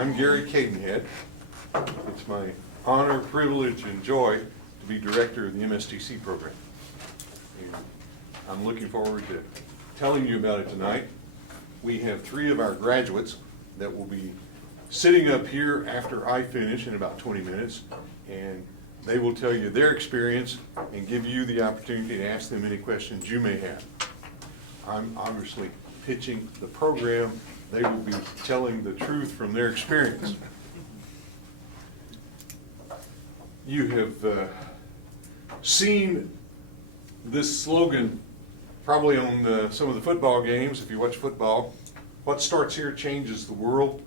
I'm Gary Cadenhead. It's my honor, privilege, and joy to be director of the MSTC program. And I'm looking forward to telling you about it tonight. We have 3 of our graduates that will be sitting up here after I finish in about 20 minutes, and they will tell you their experience and give you the opportunity to ask them any questions you may have. I'm obviously pitching the program. They will be telling the truth from their experience. You have seen this slogan probably on some of the football games, if you watch football. What starts here changes the world.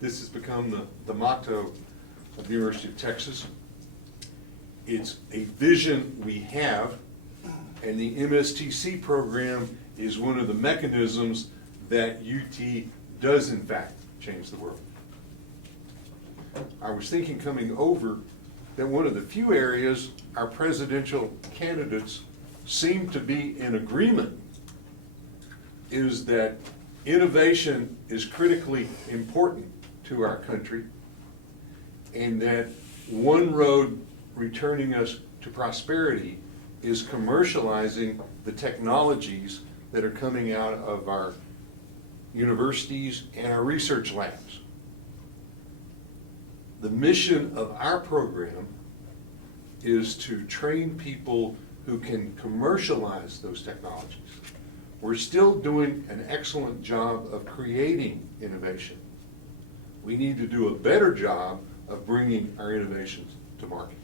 This has become the motto of the University of Texas. It's a vision we have, and the MSTC program is one of the mechanisms that UT does in fact change the world. I was thinking coming over that one of the few areas our presidential candidates seem to be in agreement is that innovation is critically important to our country, and that one road returning us to prosperity is commercializing the technologies that are coming out of our universities and our research labs. The mission of our program is to train people who can commercialize those technologies. We're still doing an excellent job of creating innovation. We need to do a better job of bringing our innovations to market.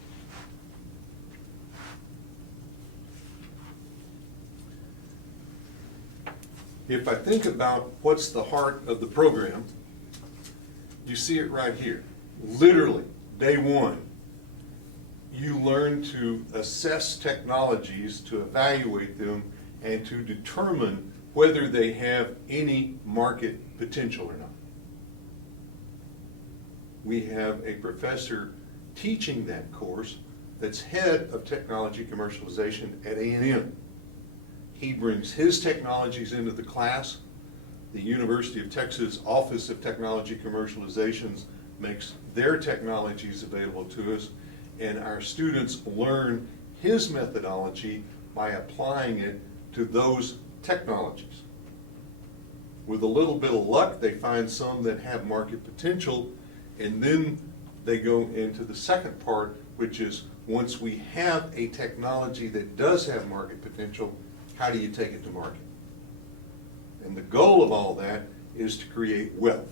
If I think about what's the heart of the program, you see it right here. Literally, day one, you learn to assess technologies, to evaluate them, and to determine whether they have any market potential or not. We have a professor teaching that course that's head of technology commercialization at A&M. He brings his technologies into the class. The University of Texas Office of Technology Commercializations makes their technologies available to us, and our students learn his methodology by applying it to those technologies. With a little bit of luck, they find some that have market potential, and then they go into the second part, which is once we have a technology that does have market potential, how do you take it to market? And the goal of all that is to create wealth.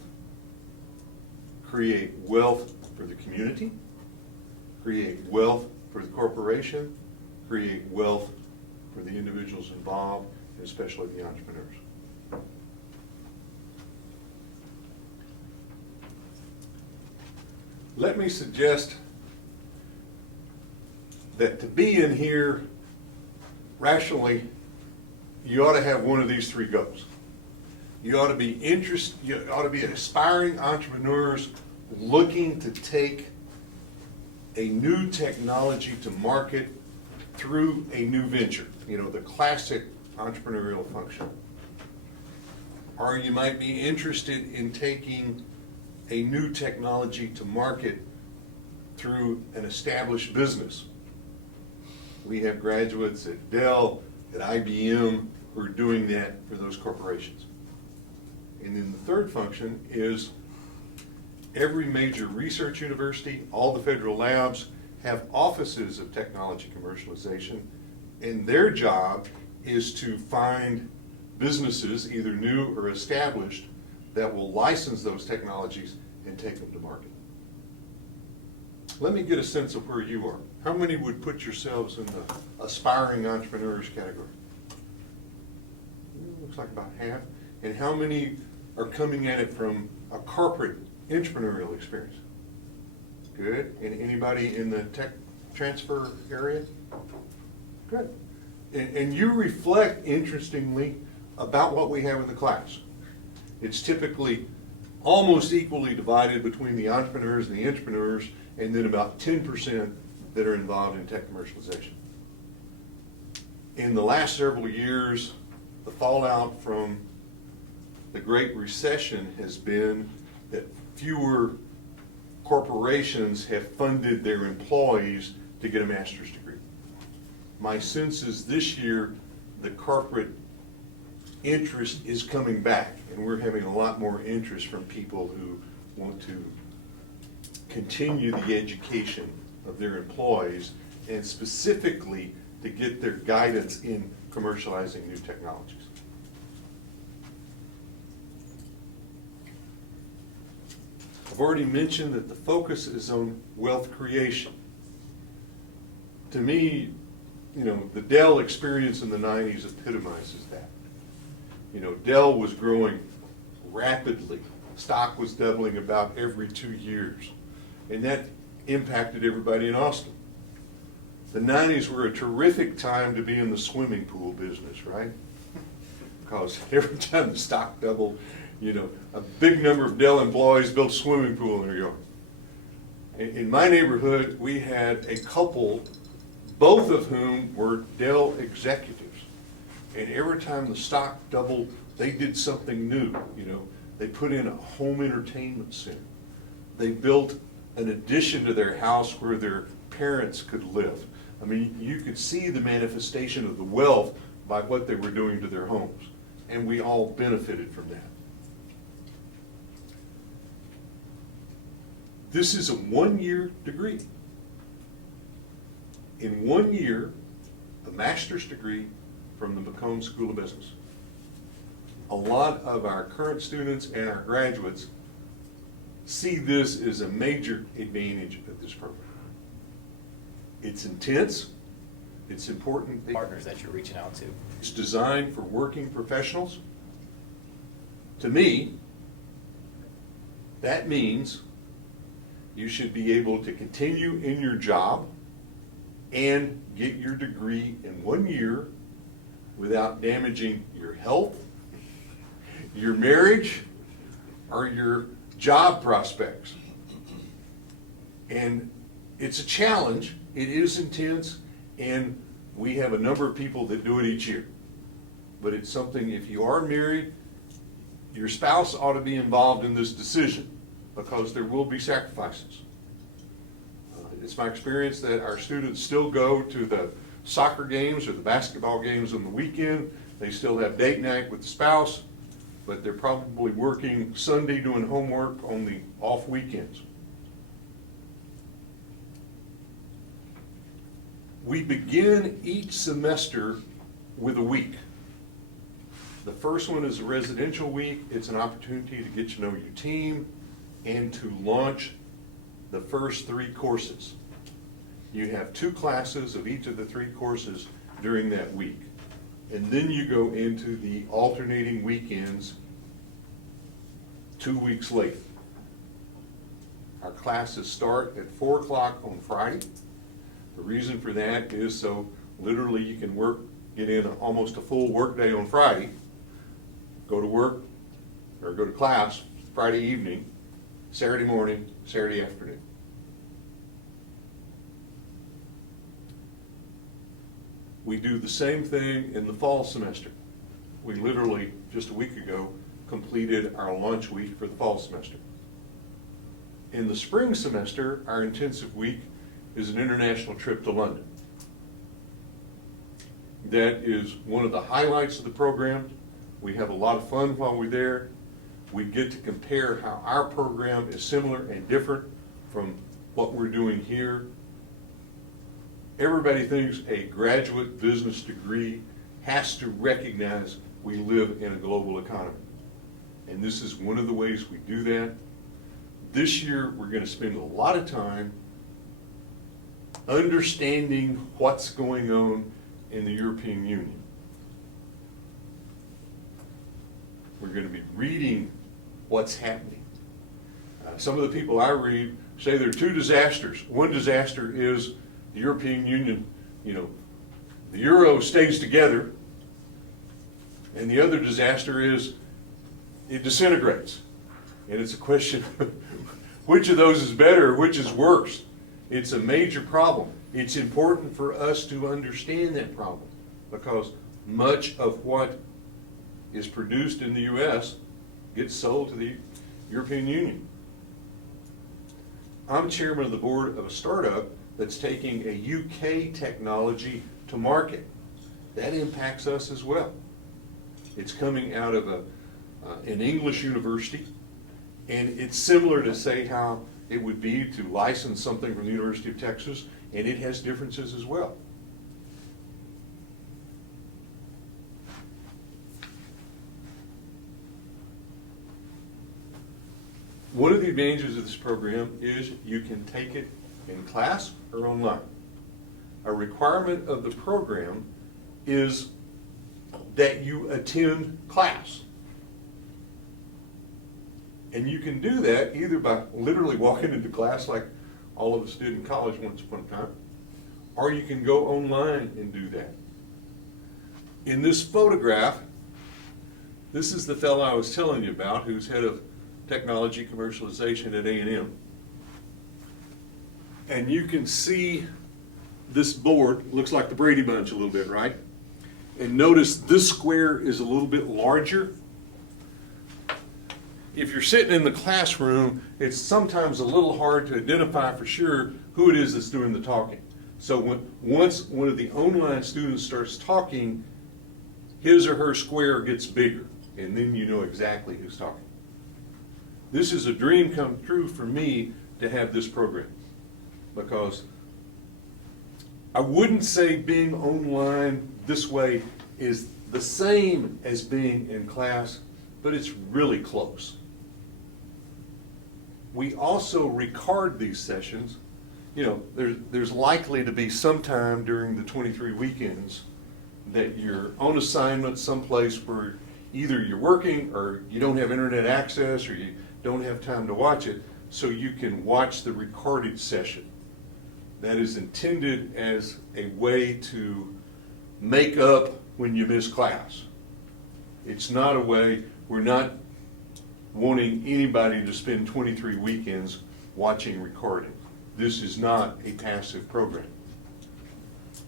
Create wealth for the community, create wealth for the corporation, create wealth for the individuals involved, and especially the entrepreneurs. Let me suggest that to be in here rationally, you ought to have one of these 3 goals. You ought to be aspiring entrepreneurs looking to take a new technology to market through a new venture, the classic entrepreneurial function. Or you might be interested in taking a new technology to market through an established business. We have graduates at Dell, at IBM, who are doing that for those corporations. And then the third function is every major research university, all the federal labs have offices of technology commercialization, and their job is to find businesses, either new or established, that will license those technologies and take them to market. Let me get a sense of where you are. How many would put yourselves in the aspiring entrepreneurs category? Looks like about half. And how many are coming at it from a corporate entrepreneurial experience? Good. And anybody in the tech transfer area? Good. And you reflect, interestingly, about what we have in the class. It's typically almost equally divided between the entrepreneurs and the entrepreneurs, and then about 10% that are involved in tech commercialization. In the last several years, the fallout from the Great Recession has been that fewer corporations have funded their employees to get a master's degree. My sense is this year the corporate interest is coming back, and we're having a lot more interest from people who want to continue the education of their employees, and specifically to get their guidance in commercializing new technologies. I've already mentioned that the focus is on wealth creation. To me, you know, the Dell experience in the 90s epitomizes that. You know, Dell was growing rapidly. Stock was doubling about every 2 years. And that impacted everybody in Austin. The 90s were a terrific time to be in the swimming pool business, right? Because every time the stock doubled, you know, a big number of Dell employees built a swimming pool in their yard. In my neighborhood, we had a couple, both of whom were Dell executives. And every time the stock doubled, they did something new, you know. They put in a home entertainment center. They built an addition to their house where their parents could live. I mean, you could see the manifestation of the wealth by what they were doing to their homes. And we all benefited from that. This is a one-year degree. In 1 year, a master's degree from the McCombs School of Business. A lot of our current students and our graduates see this as a major advantage of this program. It's intense, it's important. Partners that you're reaching out to. It's designed for working professionals. To me, that means you should be able to continue in your job and get your degree in 1 year without damaging your health, your marriage, or your job prospects. And it's a challenge, it is intense, and we have a number of people that do it each year. But it's something, if you are married, your spouse ought to be involved in this decision because there will be sacrifices. It's my experience that our students still go to the soccer games or the basketball games on the weekend. They still have date night with the spouse, but they're probably working Sunday doing homework on the off weekends. We begin each semester with a week. The first one is a residential week. It's an opportunity to get to know your team and to launch the first 3 courses. You have 2 classes of each of the 3 courses during that week. And then you go into the alternating weekends 2 weeks later. Our classes start at 4 o'clock on Friday. The reason for that is so literally you can get in almost a full work day on Friday, go to work or go to class Friday evening, Saturday morning, Saturday afternoon. We do the same thing in the fall semester. We literally, just a week ago, completed our launch week for the fall semester. In the spring semester, our intensive week is an international trip to London. That is one of the highlights of the program. We have a lot of fun while we're there. We get to compare how our program is similar and different from what we're doing here. Everybody thinks a graduate business degree has to recognize we live in a global economy. And this is one of the ways we do that. This year, we're going to spend a lot of time understanding what's going on in the European Union. We're going to be reading what's happening. Some of the people I read say there are 2 disasters. One disaster is the European Union, you know, the euro stays together, and the other disaster is it disintegrates. And it's a question which of those is better, which is worse. It's a major problem. It's important for us to understand that problem because much of what is produced in the U.S. gets sold to the European Union. I'm chairman of the board of a startup that's taking a UK technology to market. That impacts us as well. It's coming out of an English university, and it's similar to say how it would be to license something from the University of Texas, and it has differences as well. One of the advantages of this program is you can take it in class or online. A requirement of the program is that you attend class. And you can do that either by literally walking into class like all of us did in college once upon a time, or you can go online and do that. In this photograph, this is the fellow I was telling you about who's head of technology commercialization at A&M. And you can see this board, looks like the Brady Bunch a little bit, right? And notice this square is a little bit larger. If you're sitting in the classroom, it's sometimes a little hard to identify for sure who it is that's doing the talking. So once one of the online students starts talking, his or her square gets bigger, and then you know exactly who's talking. This is a dream come true for me to have this program, because I wouldn't say being online this way is the same as being in class, but it's really close. We also record these sessions. You know, there's likely to be some time during the 23 weekends that you're on assignment someplace where either you're working or you don't have internet access or you don't have time to watch it, so you can watch the recorded session. That is intended as a way to make up when you miss class. It's not a way, we're not wanting anybody to spend 23 weekends watching recording. This is not a passive program.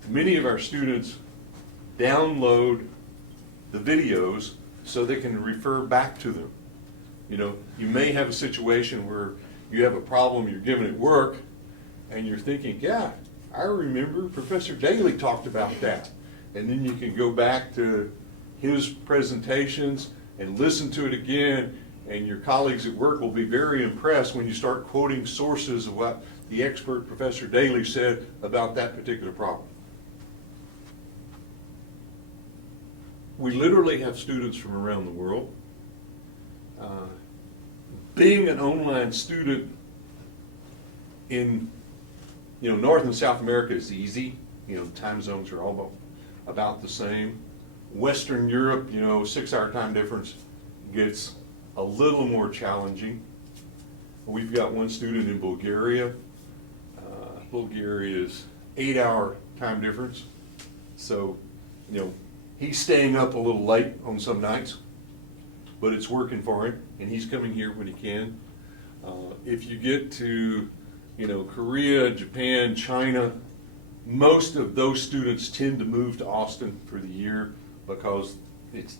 Many of our students download the videos so they can refer back to them. You know, you may have a situation where you have a problem you're given at work and you're thinking, yeah, I remember Professor Daly talked about that. And then you can go back to his presentations and listen to it again, and your colleagues at work will be very impressed when you start quoting sources of what the expert Professor Daly said about that particular problem. We literally have students from around the world. Being an online student in North and South America is easy. Time zones are all about the same. Western Europe, 6-hour time difference gets a little more challenging. We've got one student in Bulgaria. Bulgaria is 8-hour time difference. So, he's staying up a little late on some nights, but it's working for him, and he's coming here when he can. If you get to, Korea, Japan, China, most of those students tend to move to Austin for the year because it's,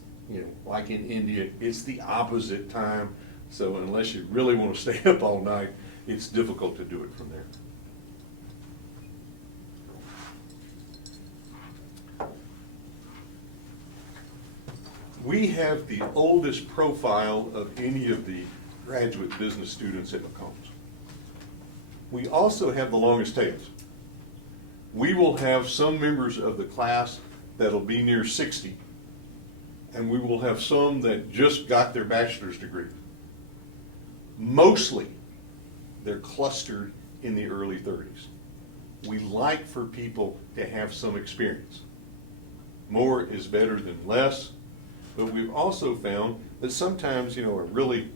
like in India, it's the opposite time. So unless you really want to stay up all night, it's difficult to do it from there. We have the oldest profile of any of the graduate business students at McCombs. We also have the longest tails. We will have some members of the class that'll be near 60, and we will have some that just got their bachelor's degree. Mostly, they're clustered in the early 30s. We like for people to have some experience. More is better than less. But we've also found that sometimes, a really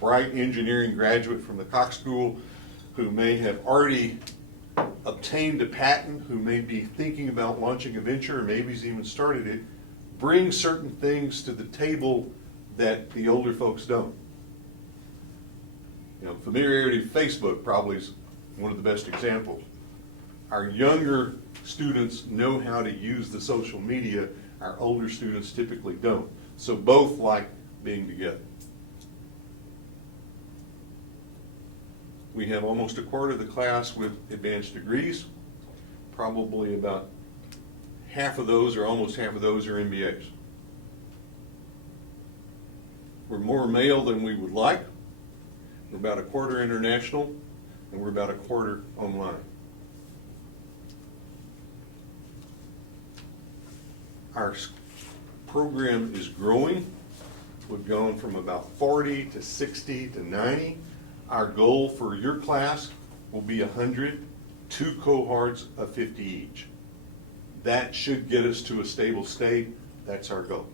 bright engineering graduate from the Cox School who may have already obtained a patent, who may be thinking about launching a venture, or maybe he's even started it, brings certain things to the table that the older folks don't. Familiarity with Facebook probably is one of the best examples. Our younger students know how to use the social media. Our older students typically don't. So both like being together. We have almost a quarter of the class with advanced degrees. Probably about half of those, or almost half of those, are MBAs. We're more male than we would like. We're about a quarter international, and we're about a quarter online. Our program is growing. We've gone from about 40 to 60 to 90. Our goal for your class will be 100, 2 cohorts of 50 each. That should get us to a stable state. That's our goal.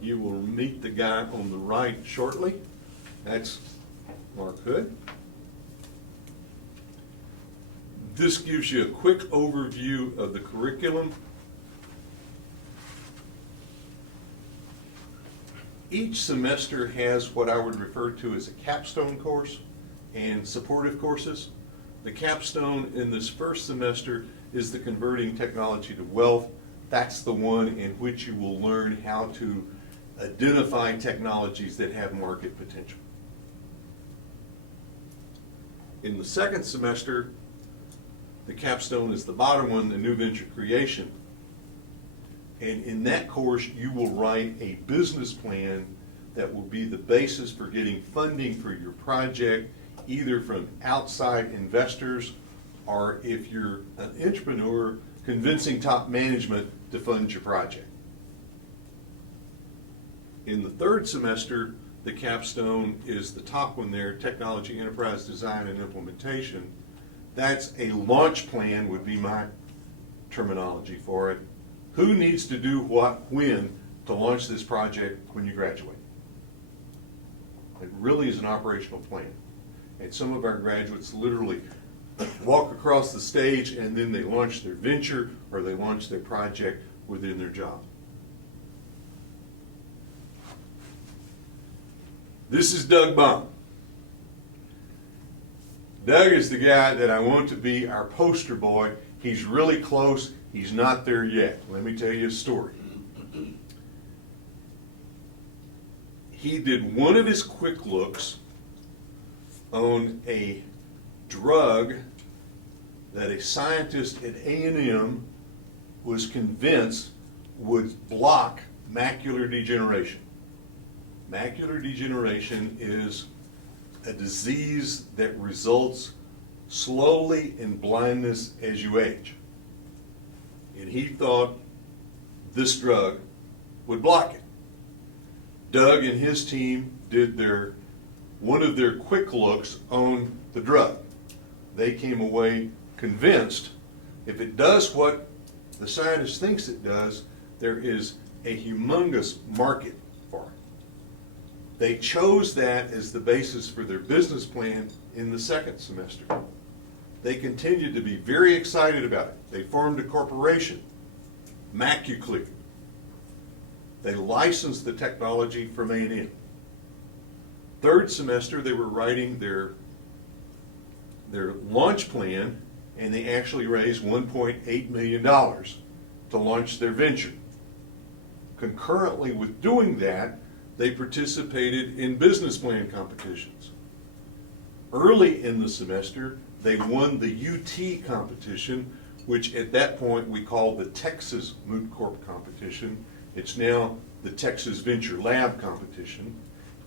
You will meet the guy on the right shortly. That's Mark Hood. This gives you a quick overview of the curriculum. Each semester has what I would refer to as a capstone course and supportive courses. The capstone in this first semester is the Converting Technology to Wealth. That's the one in which you will learn how to identify technologies that have market potential. In the second semester, the capstone is the bottom one, the New Venture Creation. And in that course, you will write a business plan that will be the basis for getting funding for your project, either from outside investors, or if you're an entrepreneur, convincing top management to fund your project. In the third semester, the capstone is the top one there, Technology Enterprise Design and Implementation. That's a launch plan, would be my terminology for it. Who needs to do what, when, to launch this project when you graduate? It really is an operational plan. And some of our graduates literally walk across the stage and then they launch their venture or they launch their project within their job. This is Doug Baum. Doug is the guy that I want to be our poster boy. He's really close. He's not there yet. Let me tell you a story. He did one of his quick looks on a drug that a scientist at A&M was convinced would block macular degeneration. Macular degeneration is a disease that results slowly in blindness as you age. And he thought this drug would block it. Doug and his team did one of their quick looks on the drug. They came away convinced if it does what the scientist thinks it does, there is a humongous market for it. They chose that as the basis for their business plan in the second semester. They continued to be very excited about it. They formed a corporation, MacuClear. They licensed the technology from A&M. Third semester, they were writing their launch plan, and they actually raised $1.8 million to launch their venture. Concurrently with doing that, they participated in business plan competitions. Early in the semester, they won the UT competition, which at that point we called the Texas Moot Corp competition. It's now the Texas Venture Lab competition.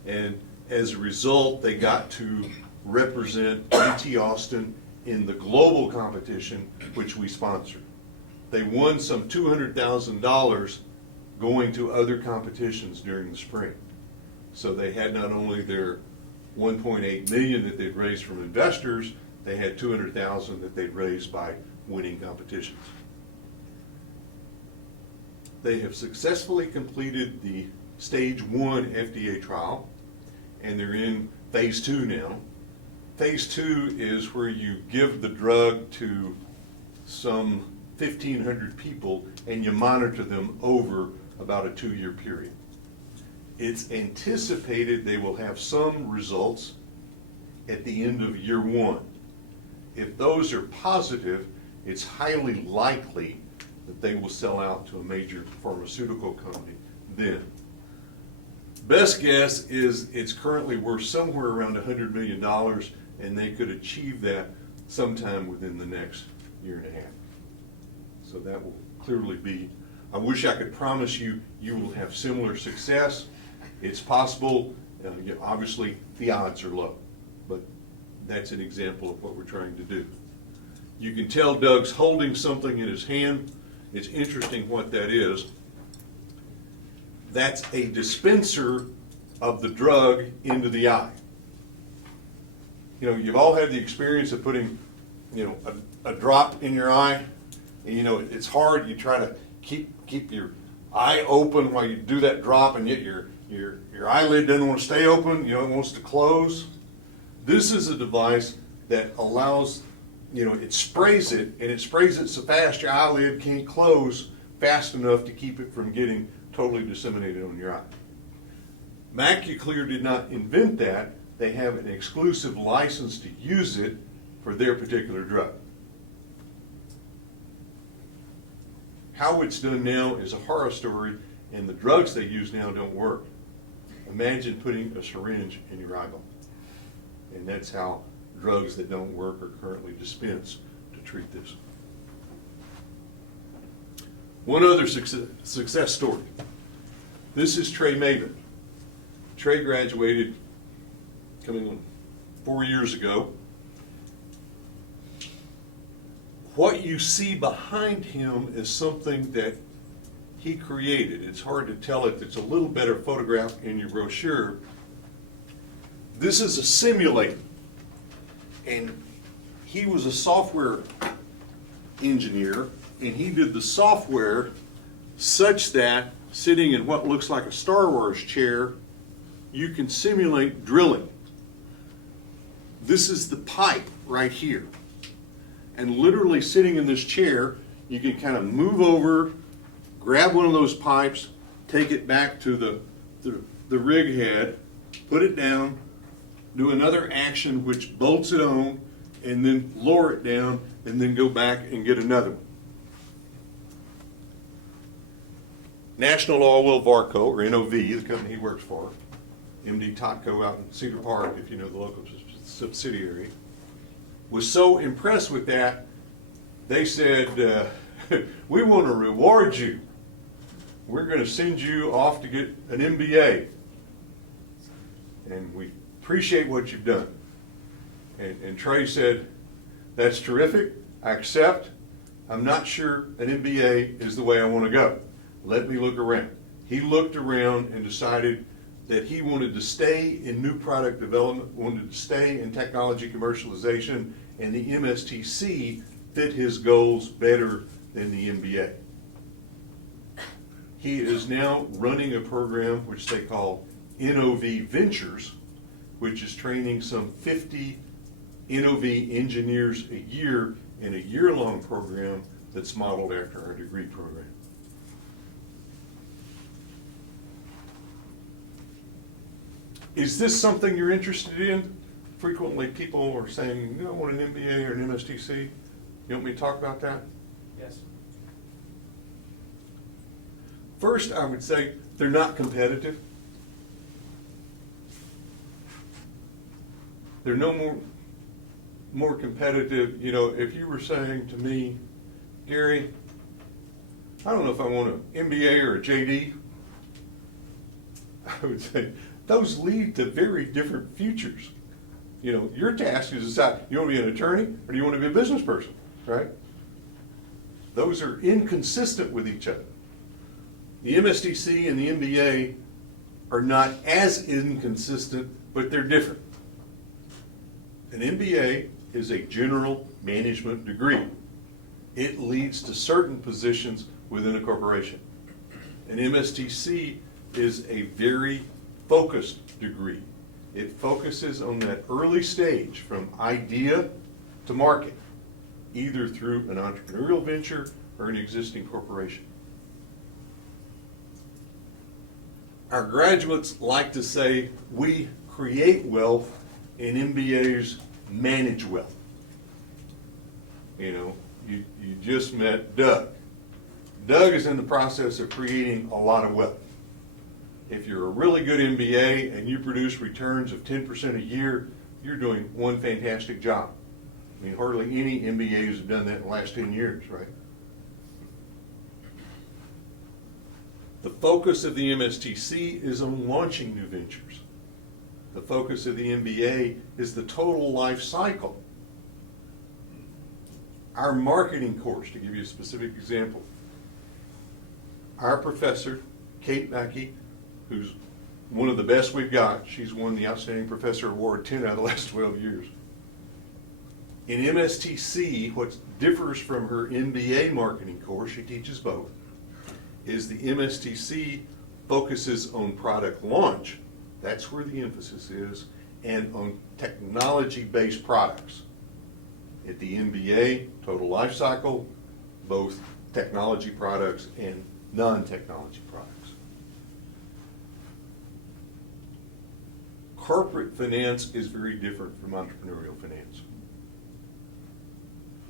And as a result, they got to represent UT Austin in the global competition, which we sponsored. They won some $200,000 going to other competitions during the spring. So they had not only their $1.8 million that they'd raised from investors, they had $200,000 that they'd raised by winning competitions. They have successfully completed the stage 1 FDA trial, and they're in phase 2 now. Phase 2 is where you give the drug to some 1,500 people and you monitor them over about a 2-year period. It's anticipated they will have some results at the end of year 1. If those are positive, it's highly likely that they will sell out to a major pharmaceutical company then. Best guess is it's currently worth somewhere around $100 million, and they could achieve that sometime within the next year and a half. So that will clearly be, I wish I could promise you, you will have similar success. It's possible, obviously the odds are low, but that's an example of what we're trying to do. You can tell Doug's holding something in his hand. It's interesting what that is. That's a dispenser of the drug into the eye. You know, you've all had the experience of putting, you know, a drop in your eye, and you know, it's hard. You try to keep your eye open while you do that drop, and yet your eyelid doesn't want to stay open, you know, it wants to close. This is a device that allows, you know, it sprays it, and it sprays it so fast your eyelid can't close fast enough to keep it from getting totally disseminated on your eye. MacuClear did not invent that. They have an exclusive license to use it for their particular drug. How it's done now is a horror story, and the drugs they use now don't work. Imagine putting a syringe in your eyeball. And that's how drugs that don't work are currently dispensed to treat this. One other success story. This is Trey Maven. Trey graduated coming on 4 years ago. What you see behind him is something that he created. It's hard to tell it. It's a little better photograph in your brochure. This is a simulator. And he was a software engineer, and he did the software such that sitting in what looks like a Star Wars chair, you can simulate drilling. This is the pipe right here. And literally sitting in this chair, you can kind of move over, grab one of those pipes, take it back to the rig head, put it down, do another action which bolts it on, and then lower it down, and then go back and get another one. National Oilwell Varco, or NOV, the company he works for, MD Totco out in Cedar Park, if you know the local subsidiary, was so impressed with that, they said, we want to reward you. We're going to send you off to get an MBA. And we appreciate what you've done. And Trey said, that's terrific, I accept. I'm not sure an MBA is the way I want to go. Let me look around. He looked around and decided that he wanted to stay in new product development, wanted to stay in technology commercialization, and the MSTC fit his goals better than the MBA. He is now running a program which they call NOV Ventures, which is training some 50 NOV engineers a year in a year-long program that's modeled after our degree program. Is this something you're interested in? Frequently people are saying, you know, I want an MBA or an MSTC. You want me to talk about that? Yes. First, I would say they're not competitive. They're no more competitive. You know, if you were saying to me, Gary, I don't know if I want an MBA or a JD, I would say those lead to very different futures. You know, your task is to decide, you want to be an attorney or do you want to be a business person, right? Those are inconsistent with each other. The MSTC and the MBA are not as inconsistent, but they're different. An MBA is a general management degree. It leads to certain positions within a corporation. An MSTC is a very focused degree. It focuses on that early stage from idea to market, either through an entrepreneurial venture or an existing corporation. Our graduates like to say we create wealth and MBAs manage wealth. You know, you just met Doug. Doug is in the process of creating a lot of wealth. If you're a really good MBA and you produce returns of 10% a year, you're doing one fantastic job. I mean, hardly any MBAs have done that in the last 10 years, right? The focus of the MSTC is on launching new ventures. The focus of the MBA is the total life cycle. Our marketing course, to give you a specific example, our professor, Kate Mackey, who's one of the best we've got, she's won the Outstanding Professor Award 10 out of the last 12 years. In MSTC, what differs from her MBA marketing course, she teaches both, is the MSTC focuses on product launch, that's where the emphasis is, and on technology-based products. At the MBA, total life cycle, both technology products and non-technology products. Corporate finance is very different from entrepreneurial finance.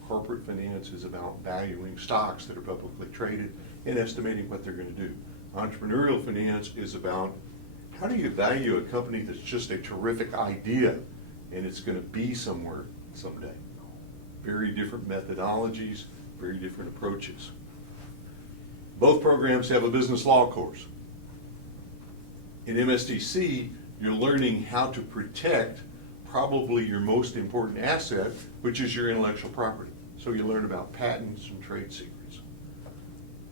Corporate finance is about valuing stocks that are publicly traded and estimating what they're going to do. Entrepreneurial finance is about how do you value a company that's just a terrific idea and it's going to be somewhere someday. Very different methodologies, very different approaches. Both programs have a business law course. In MSTC, you're learning how to protect probably your most important asset, which is your intellectual property. So you learn about patents and trade secrets.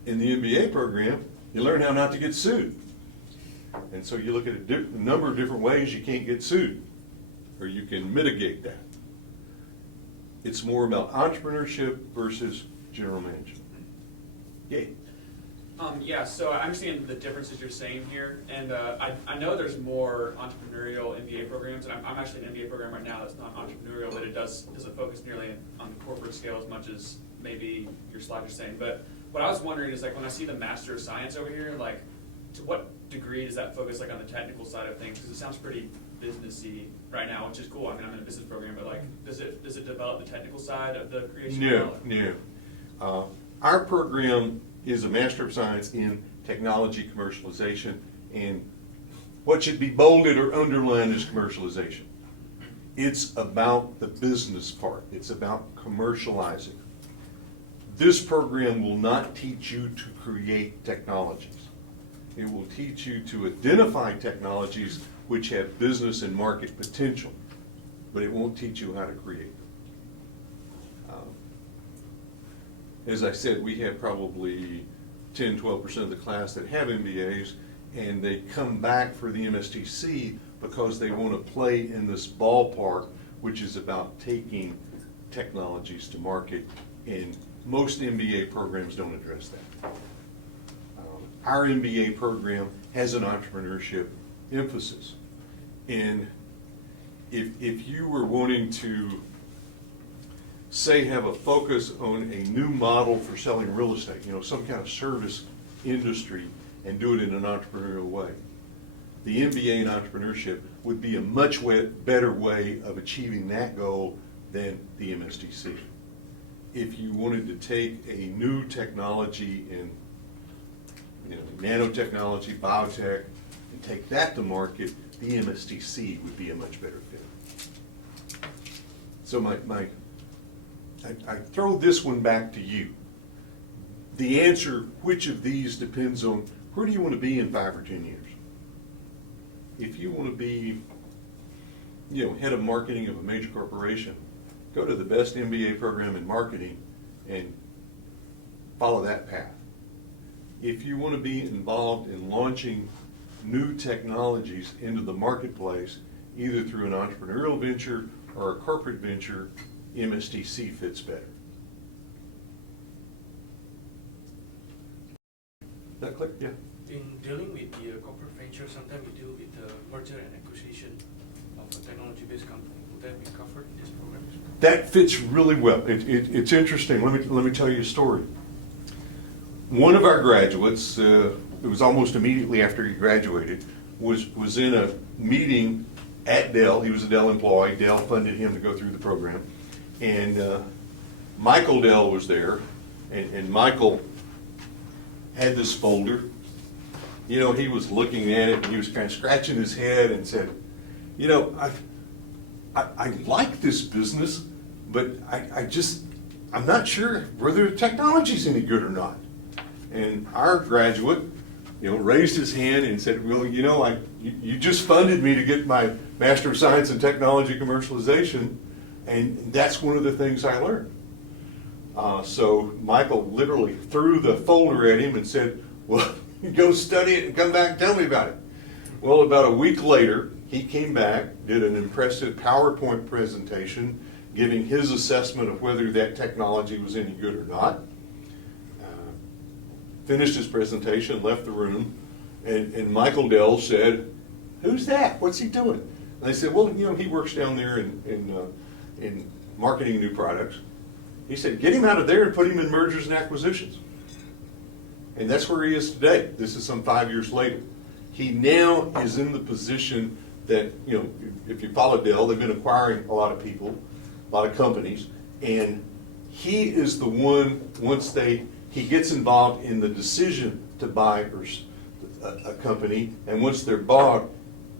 In the MBA program, you learn how not to get sued. And so you look at a number of different ways you can't get sued, or you can mitigate that. It's more about entrepreneurship versus general management. Yay. Yeah, so I understand the differences you're saying here, and I know there's more entrepreneurial MBA programs, and I'm actually in an MBA program right now that's not entrepreneurial, but it doesn't focus nearly on the corporate scale as much as maybe your slide is saying. But what I was wondering is, like, when I see the Master of Science over here, like, to what degree does that focus, like, on the technical side of things? Because it sounds pretty businessy right now, which is cool. I mean, I'm in a business program, but like, does it develop the technical side of the creation? No. Our program is a Master of Science in Technology Commercialization, and what should be bolded or underlined is commercialization. It's about the business part. It's about commercializing. This program will not teach you to create technologies. It will teach you to identify technologies which have business and market potential, but it won't teach you how to create them. As I said, we have probably 10-12% of the class that have MBAs, and they come back for the MSTC because they want to play in this ballpark, which is about taking technologies to market, and most MBA programs don't address that. Our MBA program has an entrepreneurship emphasis, and if you were wanting to, say, have a focus on a new model for selling real estate, some kind of service industry, and do it in an entrepreneurial way, the MBA in entrepreneurship would be a much better way of achieving that goal than the MSTC. If you wanted to take a new technology in nanotechnology, biotech, and take that to market, the MSTC would be a much better fit. So I throw this one back to you. The answer, which of these, depends on where do you want to be in 5 or 10 years. If you want to be, head of marketing of a major corporation, go to the best MBA program in marketing and follow that path. If you want to be involved in launching new technologies into the marketplace, either through an entrepreneurial venture or a corporate venture, MSTC fits better. That click? Yeah. In dealing with the corporate venture, sometimes we deal with the merger and acquisition of a technology-based company. Would that be covered in this program? That fits really well. It's interesting. Let me tell you a story. One of our graduates, it was almost immediately after he graduated, was in a meeting at Dell. He was a Dell employee. Dell funded him to go through the program. And Michael Dell was there, and Michael had this folder. You know, he was looking at it and he was kind of scratching his head and said, you know, I like this business, but I'm not sure whether the technology's any good or not. And our graduate, you know, raised his hand and said, well, you know, you just funded me to get my Master of Science in Technology Commercialization, and that's one of the things I learned. So Michael literally threw the folder at him and said, well, go study it and come back and tell me about it. Well, about a week later, he came back, did an impressive PowerPoint presentation, giving his assessment of whether that technology was any good or not. Finished his presentation, left the room, and Michael Dell said, who's that? What's he doing? And they said, well, you know, he works down there in marketing new products. He said, get him out of there and put him in mergers and acquisitions. And that's where he is today. This is some 5 years later. He now is in the position that, you know, if you follow Dell, they've been acquiring a lot of people, a lot of companies, and he is the one, once he gets involved in the decision to buy a company, and once they're bought,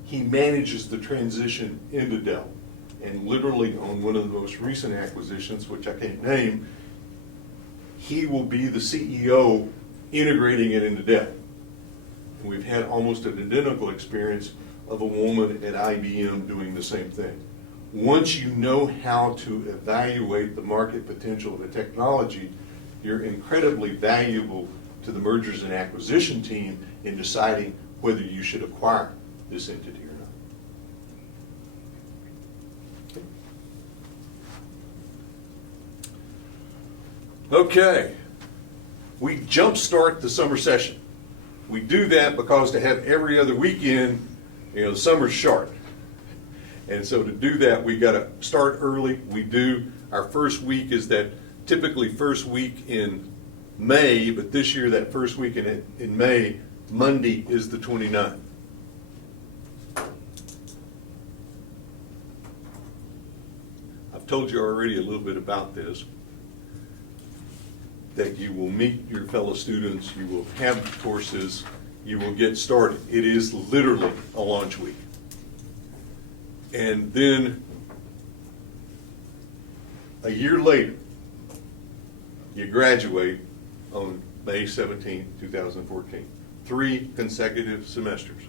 he manages the transition into Dell. And literally on one of the most recent acquisitions, which I can't name, he will be the CEO integrating it into Dell. And we've had almost an identical experience of a woman at IBM doing the same thing. Once you know how to evaluate the market potential of a technology, you're incredibly valuable to the mergers and acquisition team in deciding whether you should acquire this entity or not. Okay, we jumpstart the summer session. We do that because to have every other weekend, you know, the summer's short. And so to do that, we got to start early. We do. Our first week is that typically first week in May, but this year that first week in May, Monday is the 29th. I've told you already a little bit about this, that you will meet your fellow students, you will have courses, you will get started. It is literally a launch week. And then a year later, you graduate on May 17, 2014. 3 consecutive semesters.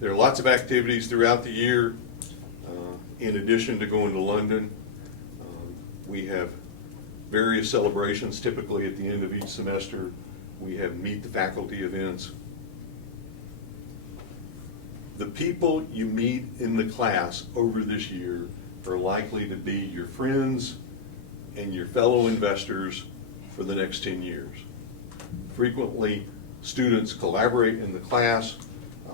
There are lots of activities throughout the year. In addition to going to London, we have various celebrations typically at the end of each semester. We have meet the faculty events. The people you meet in the class over this year are likely to be your friends and your fellow investors for the next 10 years. Frequently, students collaborate in the class.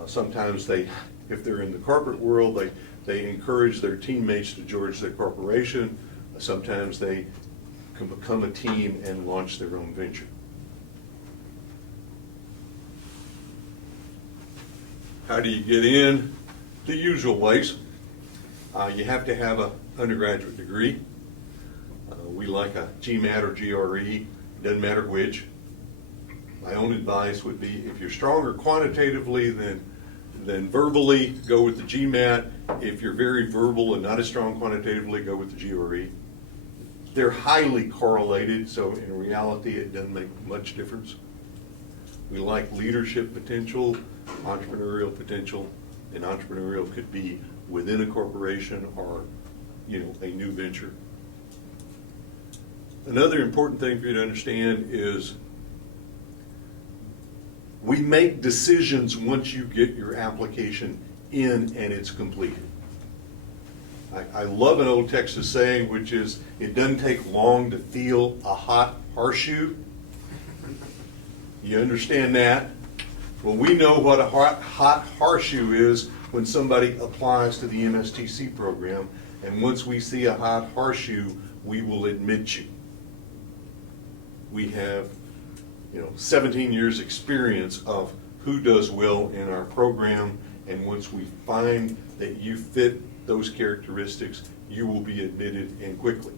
Sometimes if they're in the corporate world, they encourage their teammates to join their corporation. Sometimes they can become a team and launch their own venture. How do you get in? The usual ways. You have to have an undergraduate degree. We like a GMAT or GRE, doesn't matter which. My own advice would be if you're stronger quantitatively than verbally, go with the GMAT. If you're very verbal and not as strong quantitatively, go with the GRE. They're highly correlated, so in reality it doesn't make much difference. We like leadership potential, entrepreneurial potential, and entrepreneurial could be within a corporation or, you know, a new venture. Another important thing for you to understand is we make decisions once you get your application in and it's completed. I love an old Texas saying, which is, it doesn't take long to feel a hot horseshoe. You understand that? Well, we know what a hot horseshoe is when somebody applies to the MSTC program, and once we see a hot horseshoe, we will admit you. We have, 17 years experience of who does well in our program, and once we find that you fit those characteristics, you will be admitted and quickly.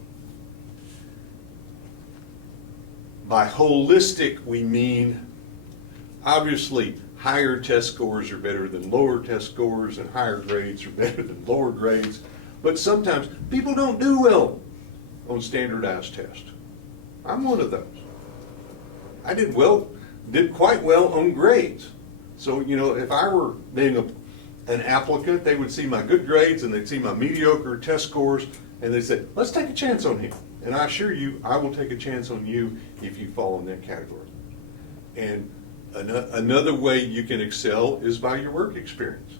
By holistic, we mean, obviously, higher test scores are better than lower test scores, and higher grades are better than lower grades. But sometimes people don't do well on standardized tests. I'm one of those. I did quite well on grades. So, you know, if I were being an applicant, they would see my good grades and they'd see my mediocre test scores, and they'd say, let's take a chance on him. And I assure you, I will take a chance on you if you fall in that category. And another way you can excel is by your work experience.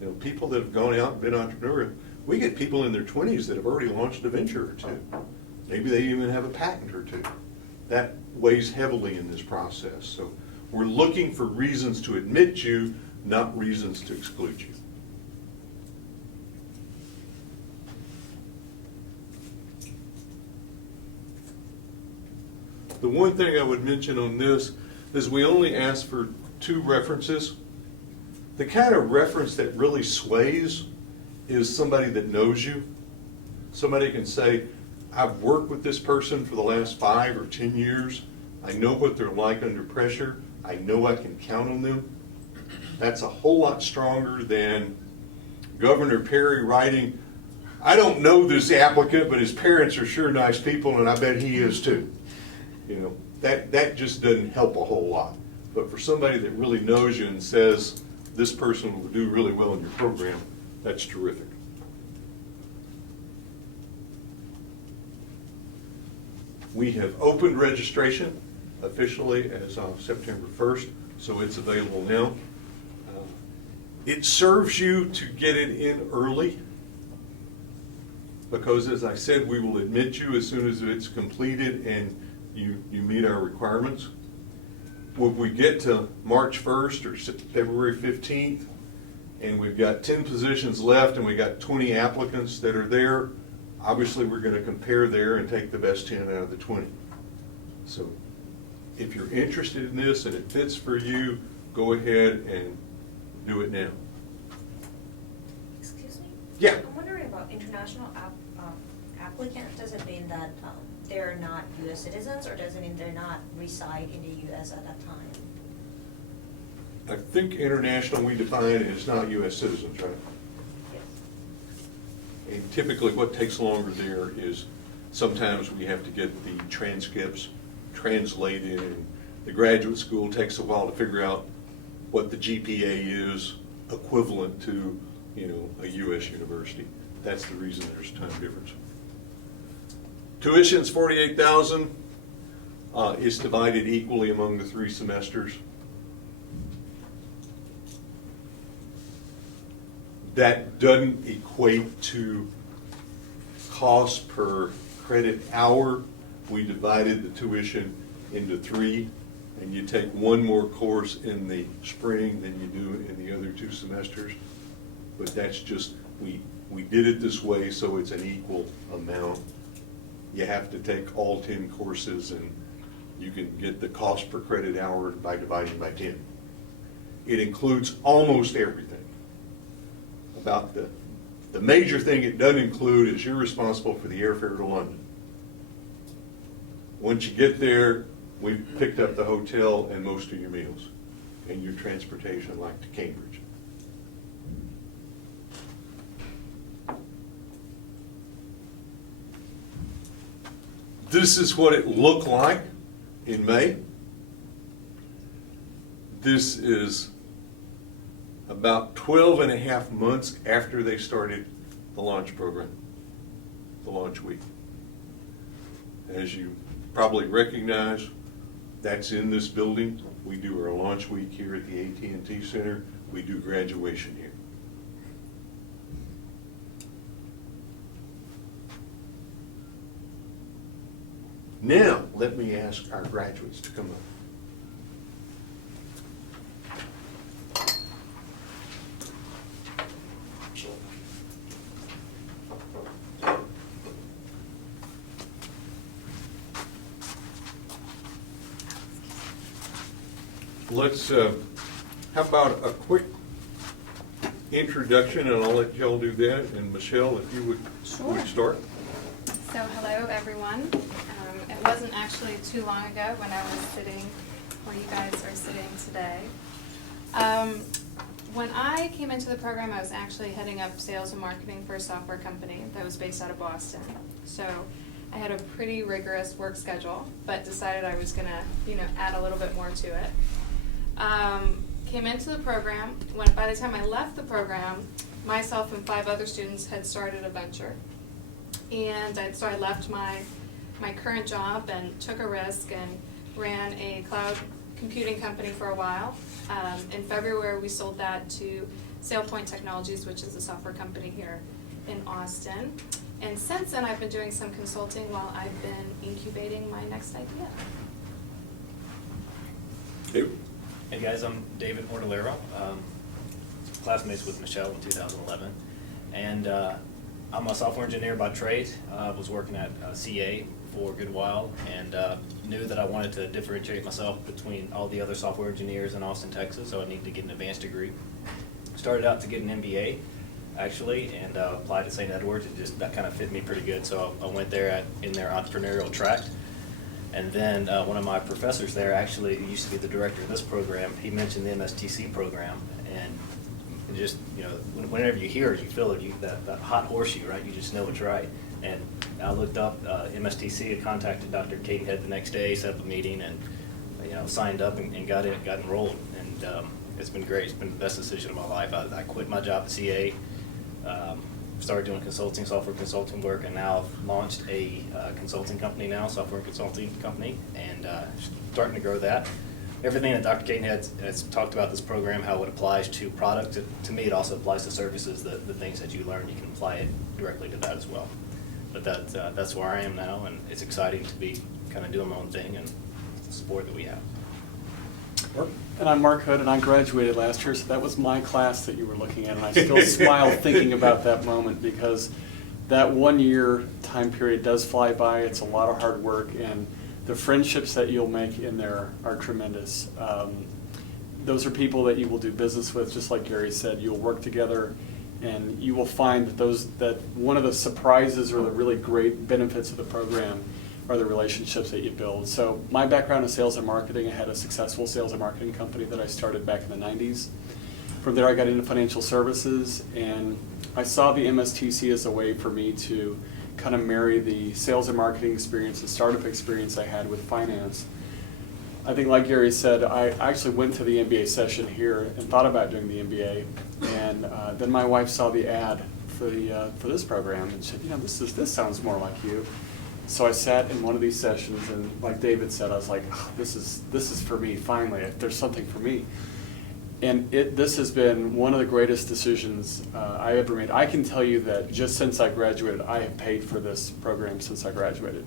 You know, people that have gone out and been entrepreneurial, we get people in their 20s that have already launched a venture or two. Maybe they even have a patent or two. That weighs heavily in this process. So we're looking for reasons to admit you, not reasons to exclude you. The one thing I would mention on this is we only ask for 2 references. The kind of reference that really sways is somebody that knows you. Somebody can say, I've worked with this person for the last 5 or 10 years. I know what they're like under pressure. I know I can count on them. That's a whole lot stronger than Governor Perry writing, I don't know this applicant, but his parents are sure nice people, and I bet he is too. You know, that just doesn't help a whole lot. But for somebody that really knows you and says, this person will do really well in your program, that's terrific. We have opened registration officially as of September 1st, so it's available now. It serves you to get it in early because, as I said, we will admit you as soon as it's completed and you meet our requirements. When we get to March 1st or February 15th and we've got 10 positions left and we got 20 applicants that are there, obviously we're going to compare there and take the best 10 out of the 20. So if you're interested in this and it fits for you, go ahead and do it now. Excuse me? Yeah. I'm wondering about international applicant. Does it mean that they're not U.S. citizens, or does it mean they're not reside in the U.S. at that time? I think international we define as not U.S. citizens, right? Yes. And typically what takes longer there is sometimes we have to get the transcripts translated, and the graduate school takes a while to figure out what the GPA is equivalent to, you know, a U.S. university. That's the reason there's a time difference. Tuition's $48,000. It's divided equally among the 3 semesters. That doesn't equate to cost per credit hour. We divided the tuition into 3, and you take 1 more course in the spring than you do in the other 2 semesters. But that's just, we did it this way so it's an equal amount. You have to take all 10 courses and you can get the cost per credit hour by dividing by 10. It includes almost everything. About the major thing it doesn't include is you're responsible for the airfare to London. Once you get there, we've picked up the hotel and most of your meals and your transportation, like to Cambridge. This is what it looked like in May. This is about 12 and a half months after they started the launch program, the launch week. As you probably recognize, that's in this building. We do our launch week here at the AT&T Center. We do graduation here. Now, let me ask our graduates to come up. Let's, how about a quick introduction, and I'll let y'all do that. And Michelle, if you would, Sure. start. So hello everyone. It wasn't actually too long ago when I was sitting where you guys are sitting today. When I came into the program, I was actually heading up sales and marketing for a software company that was based out of Boston. So I had a pretty rigorous work schedule, but decided I was gonna, add a little bit more to it. Came into the program. By the time I left the program, myself and 5 other students had started a venture. And so I left my current job and took a risk and ran a cloud computing company for a while. In February, we sold that to SailPoint Technologies, which is a software company here in Austin. And since then, I've been doing some consulting while I've been incubating my next idea. David? Hey guys, I'm David Mortolero, classmates with Michelle in 2011. And I'm a software engineer by trade. I was working at CA for a good while and knew that I wanted to differentiate myself between all the other software engineers in Austin, Texas, so I needed to get an advanced degree. Started out to get an MBA, actually, and applied to St. Edward's. That kind of fit me pretty good, so I went there in their entrepreneurial track. And then one of my professors there actually used to be the director of this program. He mentioned the MSTC program, and just, whenever you hear it, you feel it, that hot horseshoe, right? You just know it's right. And I looked up MSTC, I contacted Dr. Cadenhead the next day, set up a meeting, and signed up and got enrolled. And it's been great. It's been the best decision of my life. I quit my job at CA, started doing software consulting work, and now I've launched a consulting company now, software consulting company, and starting to grow that. Everything that Dr. Cadenhead has talked about this program, how it applies to product, to me it also applies to services. The things that you learn, you can apply it directly to that as well. But that's where I am now, and it's exciting to be kind of doing my own thing and the support that we have. And I'm Mark Hood, and I graduated last year, so that was my class that you were looking at, and I still smile thinking about that moment, because that 1 year time period does fly by. It's a lot of hard work, and the friendships that you'll make in there are tremendous. Those are people that you will do business with, just like Gary said. You'll work together, and you will find that one of the surprises or the really great benefits of the program are the relationships that you build. So my background is sales and marketing. I had a successful sales and marketing company that I started back in the 90s. From there I got into financial services, and I saw the MSTC as a way for me to kind of marry the sales and marketing experience and startup experience I had with finance. I think, like Gary said, I actually went to the MBA session here and thought about doing the MBA, and then my wife saw the ad for this program and said, this sounds more like you. So I sat in one of these sessions, and like David said, I was like, oh, this is for me, finally. There's something for me. And this has been one of the greatest decisions I ever made. I can tell you that just since I graduated, I have paid for this program since I graduated.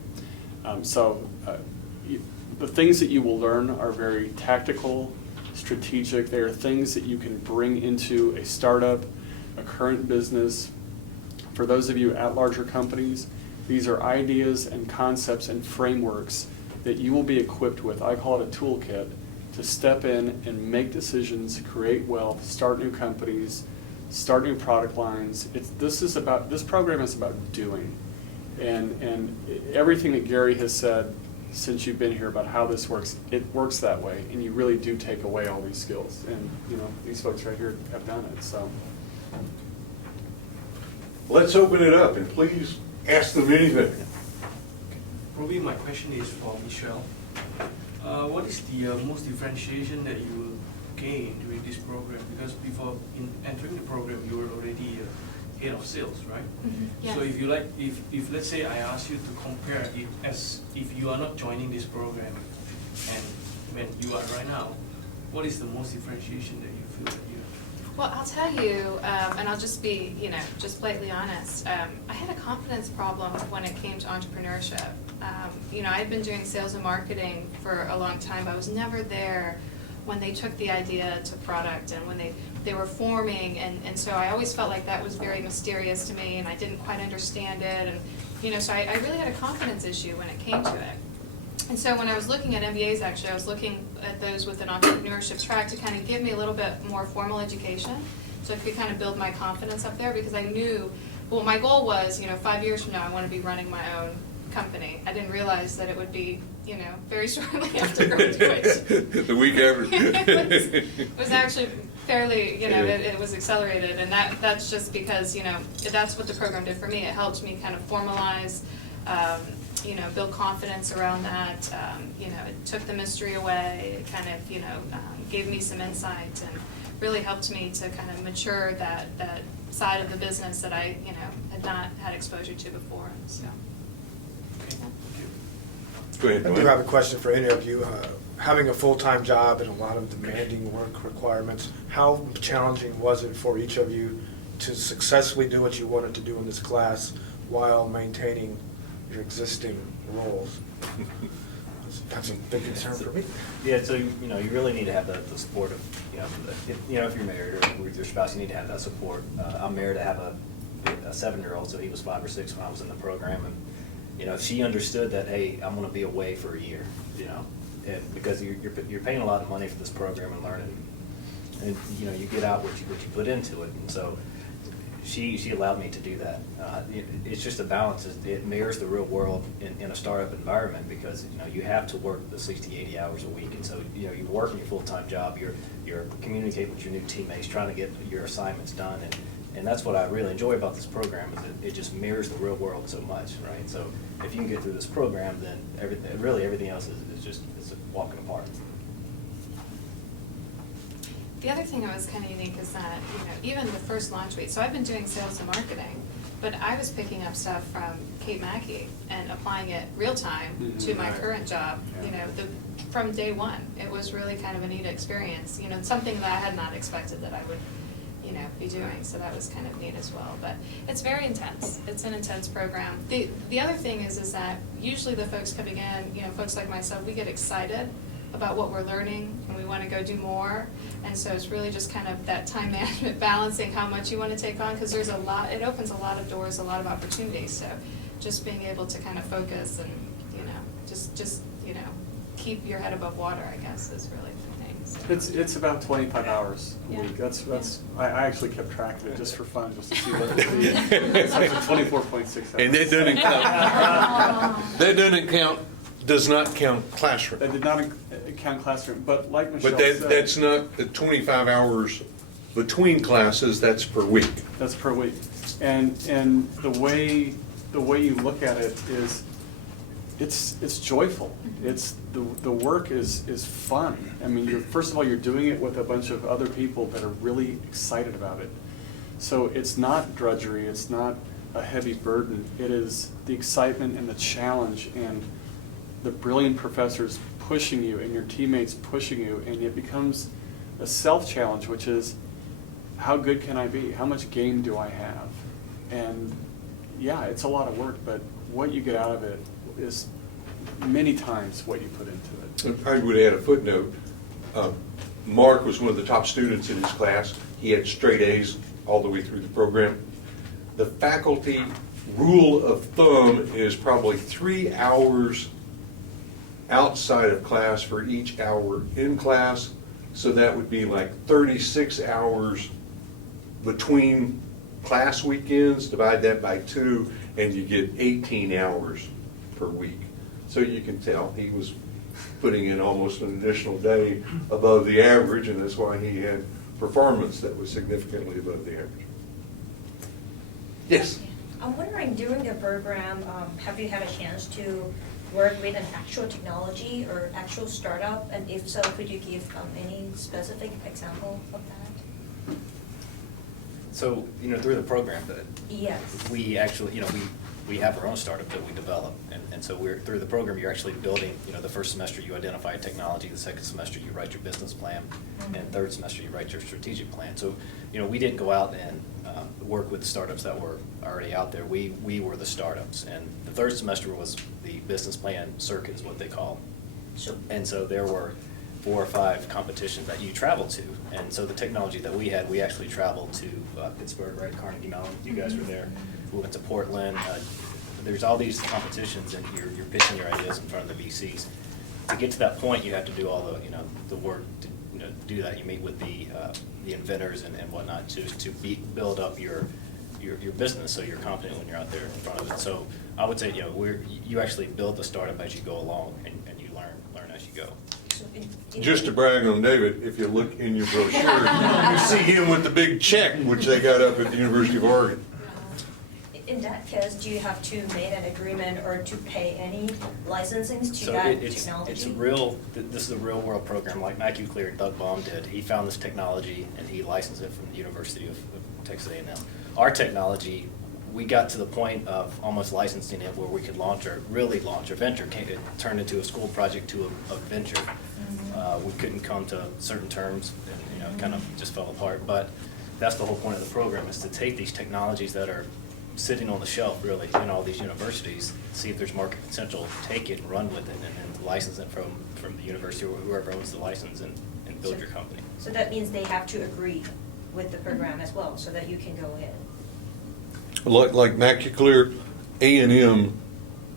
The things that you will learn are very tactical, strategic. They are things that you can bring into a startup, a current business. For those of you at larger companies, these are ideas and concepts and frameworks that you will be equipped with. I call it a toolkit to step in and make decisions, create wealth, start new companies, start new product lines. This program is about doing. And everything that Gary has said since you've been here about how this works, it works that way, and you really do take away all these skills. And these folks right here have done it. So Let's open it up, and please ask them anything. Probably my question is for Michelle. What is the most differentiation that you gained during this program? Because before entering the program, you were already head of sales, right? Mm-hmm. Yes. So if let's say I ask you to compare it as if you are not joining this program and when you are right now, what is the most differentiation that you feel that you have? Well, I'll tell you, and I'll just be, just blatantly honest. I had a confidence problem when it came to entrepreneurship. I'd been doing sales and marketing for a long time, but I was never there when they took the idea to product and when they were forming, and so I always felt like that was very mysterious to me, and I didn't quite understand it, and so I really had a confidence issue when it came to it. And so when I was looking at MBAs, actually, I was looking at those with an entrepreneurship track to kind of give me a little bit more formal education, so I could kind of build my confidence up there, because I knew, well, my goal was, 5 years from now, I want to be running my own company. I didn't realize that it would be, you know, very shortly after graduation. The week after. It was actually fairly, you know, it was accelerated, and that's just because, you know, that's what the program did for me. It helped me kind of formalize, you know, build confidence around that. You know, it took the mystery away. It kind of, you know, gave me some insight and really helped me to kind of mature that side of the business that I, you know, had not had exposure to before. So. Go ahead, I do have a question for any of you. Having a full-time job and a lot of demanding work requirements, how challenging was it for each of you to successfully do what you wanted to do in this class while maintaining your existing roles? That's a big concern for me. Yeah, so, you know, you really need to have the support of, you know, if you're married or with your spouse, you need to have that support. I'm married, I have a 7-year-old, so he was 5 or 6 when I was in the program, and, you know, she understood that, hey, I'm gonna be away for a year, you know, and because you're paying a lot of money for this program and learning, and, you know, you get out what you put into it, and so she allowed me to do that. It's just a balance. It mirrors the real world in a startup environment, because, you know, you have to work the 60, 80 hours a week, and so, you know, you work in your full-time job, you're communicating with your new teammates, trying to get your assignments done, and that's what I really enjoy about this program, is it just mirrors the real world so much, right? So if you can get through this program, then everything else is just it's a walking apart. The other thing that was kind of unique is that, you know, even the first launch week, so I've been doing sales and marketing, but I was picking up stuff from Kate Mackey and applying it real time to my current job, you know, from day one. It was really kind of a neat experience, you know, something that I had not expected that I would, you know, be doing, so that was kind of neat as well. But it's very intense. It's an intense program. The other thing is that usually the folks coming in, you know, folks like myself, we get excited about what we're learning and we want to go do more, and so it's really just kind of that time management, balancing how much you want to take on, because there's a lot, it opens a lot of doors, a lot of opportunities, so just being able to kind of focus and, you know, just you know, keep your head above water, I guess, is really the thing. So. It's about 25 hours a Yeah. week. That's I actually kept track of it just for fun, just to see what it's up to 24.6 hours. And that does not count classroom. That did not count classroom, but like Michelle But said, that's not the 25 hours between classes, that's per week. that's per week. And the way you look at it is, it's joyful. It's the work is fun. I mean, first of all, you're doing it with a bunch of other people that are really excited about it. So it's not drudgery. It's not a heavy burden. It is the excitement and the challenge and the brilliant professors pushing you and your teammates pushing you, and it becomes a self-challenge, which is, how good can I be? How much game do I have? And yeah, it's a lot of work, but what you get out of it is many times what you put into it. I would add a footnote. Mark was one of the top students in his class. He had straight A's all the way through the program. The faculty rule of thumb is probably 3 hours outside of class for each hour in class. So that would be like 36 hours between class weekends. Divide that by 2 and you get 18 hours per week. So you can tell he was putting in almost an additional day above the average, and that's why he had performance that was significantly above the average. Yes? I'm wondering, during the program, have you had a chance to work with an actual technology or actual startup? And if so, could you give any specific example of that? So, you know, through the program, Yes. we actually, you know, we have our own startup that we develop, and so we're through the program. You're actually building. You know, the first semester you identify technology, the second semester you write your business plan, and third semester you write your strategic plan. So, you know, we didn't go out and work with startups that were already out there. We were the startups, and the third semester was the business plan circuit, is what they call. And so there were 4 or 5 competitions that you traveled to, and so the technology that we had, we actually traveled to Pittsburgh, right, Carnegie Mellon. You guys were there. We went to Portland. There's all these competitions, and you're pitching your ideas in front of the VCs. To get to that point, you have to do all the the work to do that. You meet with the inventors and whatnot to build up your business, so you're confident when you're out there in front of it. So I would say, you know, you actually build the startup as you go along, and you learn as you go. So Just to brag on David, if you look in your brochure, you see him with the big check, which they got up at the University of Oregon. In that case, do you have to make an agreement or to pay any licensing to So that it's technology? this is a real world program like McCombs and Doug Baum did. He found this technology and he licensed it from the University of Texas A&M. Our technology, we got to the point of almost licensing it where we could really launch a venture. It turned into a school project to a venture. We couldn't come to certain terms, and you know, it kind of just fell apart. But that's the whole point of the program, is to take these technologies that are sitting on the shelf really in all these universities, see if there's market potential, take it and run with it, and then license it from the university or whoever owns the license, and build your company. So that means they have to agree with the program as well, so that you can go in. Like McCombs, A&M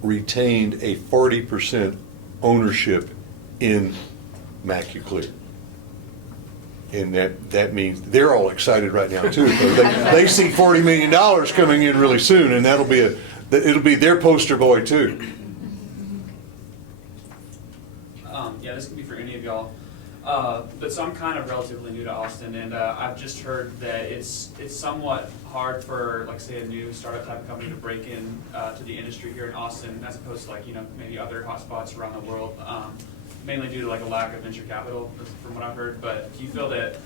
retained a 40% ownership in McCombs. And that means they're all excited right now too, because they see $40 million coming in really soon, and it'll be their poster boy too. Yeah, this can be for any of y'all. But so I'm kind of relatively new to Austin, and I've just heard that it's somewhat hard for, like, say, a new startup type of company to break in to the industry here in Austin, as opposed to, like, you know, maybe other hotspots around the world. Mainly due to like a lack of venture capital, from what I've heard. But do you feel that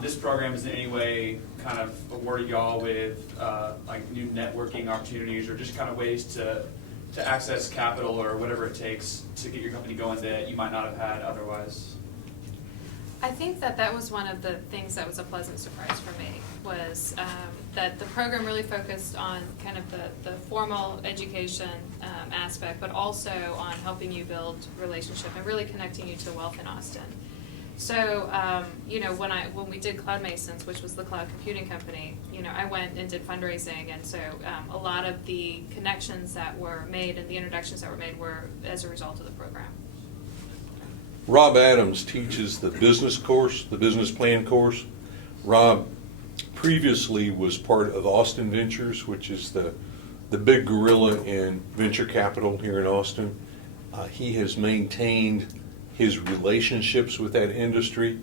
this program is in any way kind of awarded y'all with like new networking opportunities, or just kind of ways to access capital or whatever it takes to get your company going that you might not have had otherwise? I think that was one of the things that was a pleasant surprise for me, was that the program really focused on kind of the formal education aspect, but also on helping you build relationship and really connecting you to wealth in Austin. So, you know, when we did Cloud Masons, which was the cloud computing company, you know, I went and did fundraising, and so a lot of the connections that were made and the introductions that were made were as a result of the program. Rob Adams teaches the business course, the business plan course. Rob previously was part of Austin Ventures, which is the big gorilla in venture capital here in Austin. He has maintained his relationships with that industry.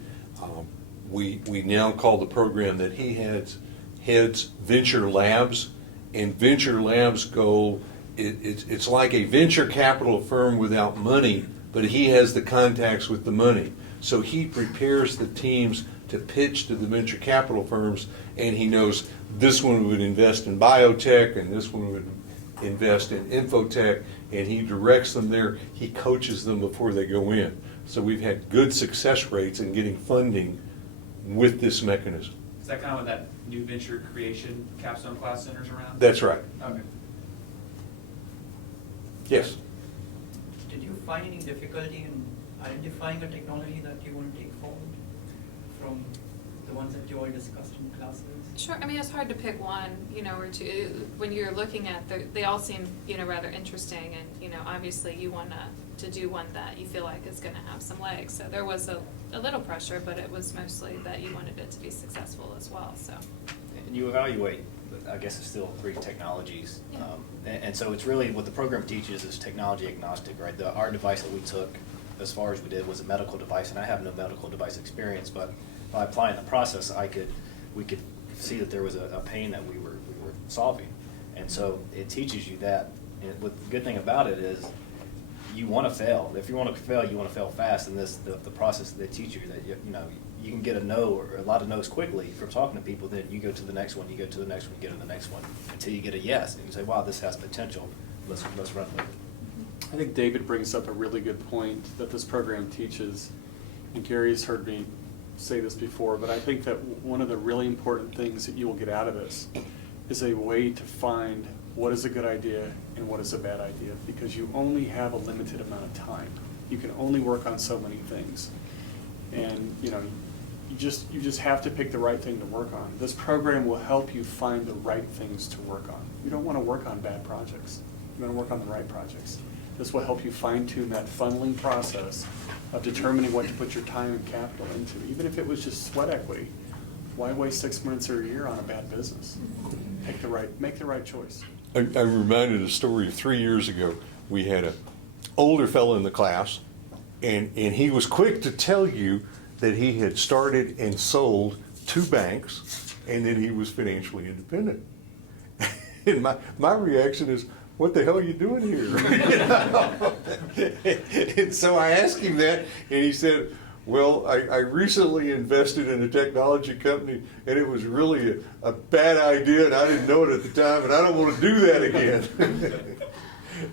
We now call the program that he heads Venture Labs, and Venture Labs goal, it's like a venture capital firm without money, but he has the contacts with the money. So he prepares the teams to pitch to the venture capital firms, and he knows this one would invest in biotech and this one would invest in infotech, and he directs them there. He coaches them before they go in. So we've had good success rates in getting funding with this mechanism. Is that kind of what that new venture creation Capstone class centers around? That's right. Okay. Yes. Did you find any difficulty in identifying a technology that you want to take forward from the ones that you all discussed in classes? Sure. I mean, it's hard to pick one, you know, or two. When you're looking at they all seem, you know, rather interesting, and you know, obviously you want to do one that you feel like is going to have some legs. So there was a little pressure, but it was mostly that you wanted it to be successful as well. So. And you evaluate, I guess it's still 3 technologies. Yeah. And so it's really, what the program teaches is technology agnostic, right? Our device that we took as far as we did was a medical device, and I have no medical device experience, but by applying the process, we could see that there was a pain that we were solving. And so it teaches you that. And the good thing about it is you want to fail. If you want to fail, you want to fail fast. And the process that they teach you, that you know, you can get a no or a lot of no's quickly from talking to people. Then you go to the next one, you go to the next one, you go to the next one, until you get a yes, and you say, "Wow, this has potential. Let's run with it." I think David brings up a really good point that this program teaches, and Gary's heard me say this before, but I think that one of the really important things that you will get out of this is a way to find what is a good idea and what is a bad idea, because you only have a limited amount of time. You can only work on so many things, and you know, you just have to pick the right thing to work on. This program will help you find the right things to work on. You don't want to work on bad projects. You want to work on the right projects. This will help you fine-tune that funneling process of determining what to put your time and capital into. Even if it was just sweat equity, why waste 6 months or a year on a bad business? Make the right choice. I'm reminded of a story of 3 years ago. We had an older fellow in the class, and he was quick to tell you that he had started and sold 2 banks, and that he was financially independent. And my reaction is, what the hell are you doing here? You know? And so I asked him that, and he said, well, I recently invested in a technology company, and it was really a bad idea, and I didn't know it at the time, and I don't want to do that again.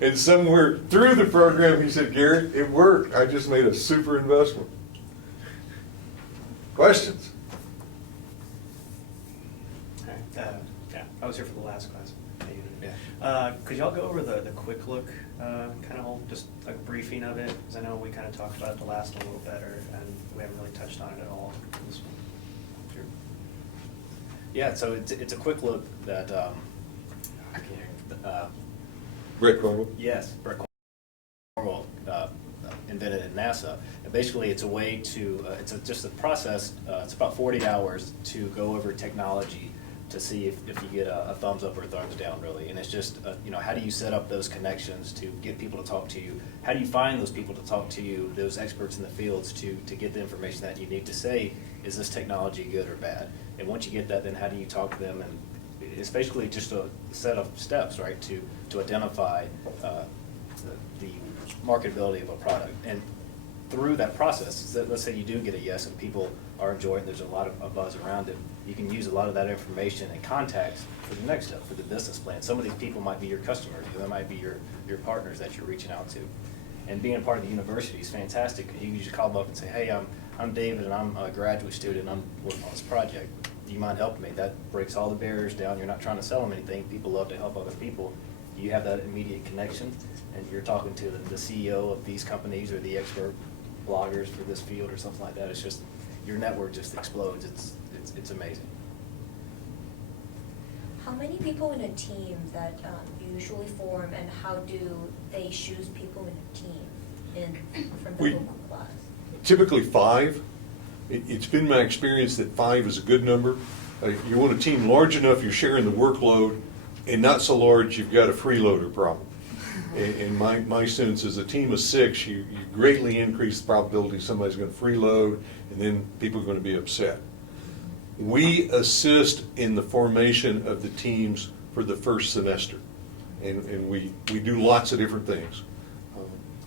And somewhere through the program, he said, Gary, it worked. I just made a super investment. Questions? Yeah, I was here for the last class. Could y'all go over the quick look kind of just a briefing of it? Because I know we kind of talked about the last one a little better, and we haven't really touched on it at all in this one. Sure. Yeah, so it's a quick look that, I can't hear, Brett Cornwell? yes, Brett Cornwell invented at NASA. And basically, it's a way to, just a process, it's about 40 hours to go over technology to see if you get a thumbs up or a thumbs down, really. And it's just, how do you set up those connections to get people to talk to you? How do you find those people to talk to you, those experts in the fields, to get the information that you need to say, is this technology good or bad? And once you get that, then how do you talk to them? And it's basically just a set of steps, right, to identify the marketability of a product. And through that process, let's say you do get a yes and people are enjoying it, there's a lot of buzz around it, you can use a lot of that information and contacts for the next step, for the business plan. Some of these people might be your customers, they might be your partners that you're reaching out to. And being a part of the university is fantastic. You can just call them up and say, hey, I'm David and I'm a graduate student and I'm working on this project. Do you mind helping me? That breaks all the barriers down. You're not trying to sell them anything. People love to help other people. You have that immediate connection, and you're talking to the CEO of these companies or the expert bloggers for this field or something like that. It's just, your network just explodes. It's amazing. How many people in a team that usually form, and how do they choose people in a team from the local class? Typically 5. It's been my experience that 5 is a good number. You want a team large enough you're sharing the workload, and not so large you've got a freeloader problem. And my sense is a team of 6, you greatly increase the probability somebody's going to freeload, and then people are going to be upset. We assist in the formation of the teams for the first semester, and we do lots of different things.